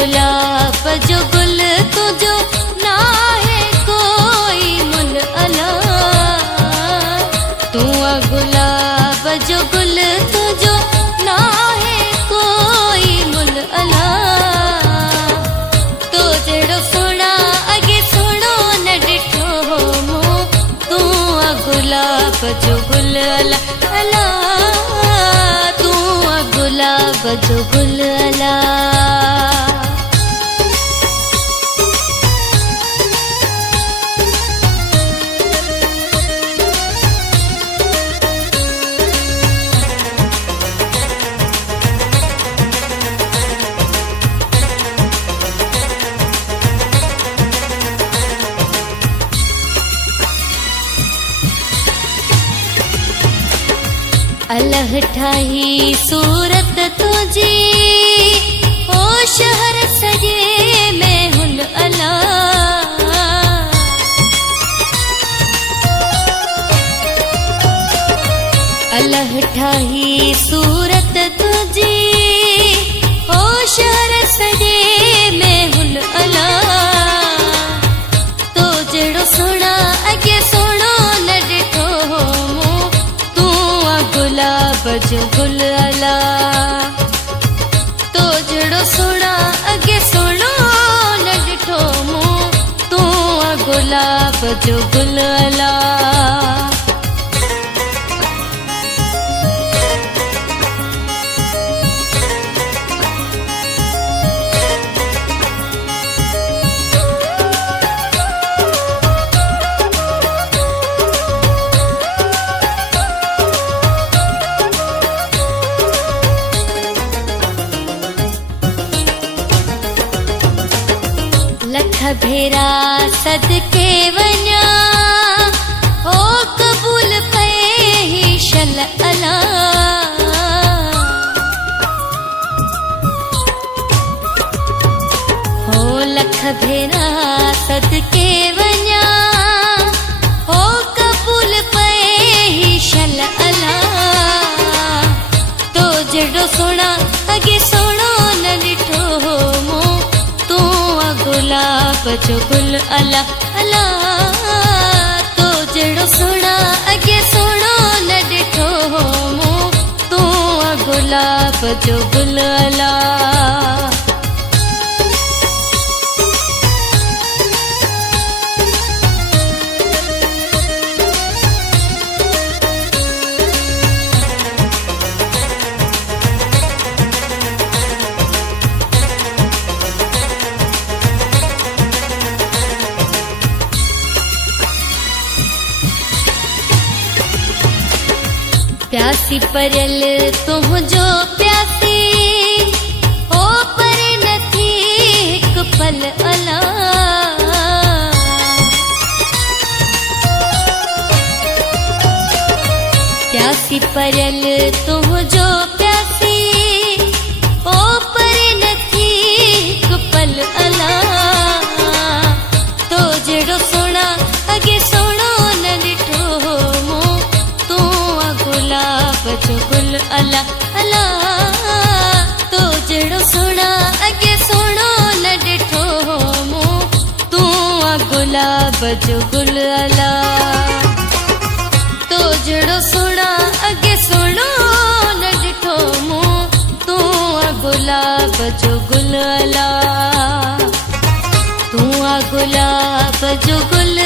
गुलाब जो गुल तुझो ना है कोई मुल अला। तू आ गुलाब जो गुल तुझो ना है कोई मुल अला। तो जड़ो सोना अगे सोनो न डिठो मो। तू आ गुलाब जो गुल अला अला। तू आ गुलाब जो गुल अला। अलह ठाही सूरत तुझी ओ शहर सजे में हुन अला। अलह ठाही सूरत तुझी ओ शहर सजे में हुन अला। तो जड़ो सोना अगे सोनो न डिठो मो। तू आ गुलाब जो गुल अला। तो जड़ो सोना अगे सोनो न डिठो मो। तू आ गुलाब जो गुल अला। लख भेरा सदके वञा ओ कबूल कए ही शल अला। हो लख भेरा सदके वञा ओ कबूल कए ही शल अला। तो जड़ो सोना अगे सोनो न डिठो मो। गुलाब जो गुल अला अला। तो जड़ो सोना अगे सोनो न डिठो मो। तू आ गुलाब जो गुल अला। प्यासी परल तुझो प्यासी ओ पर नथी हिक पल अला। प्यासी परल तुझो प्यासी ओ पर नथी हिक पल अला। तो जड़ो सोना अगे सोनो न डिठो मो। तू आ गुलाब जो गुल अला अला। तो जड़ो सोना अगे सोनो न डिठो मो। तू आ गुलाब जो गुल अला। तो जड़ो सोना अगे सोनो न डिठो मो। तू आ गुलाब जो गुल अला। तू आ गुलाब जो गुल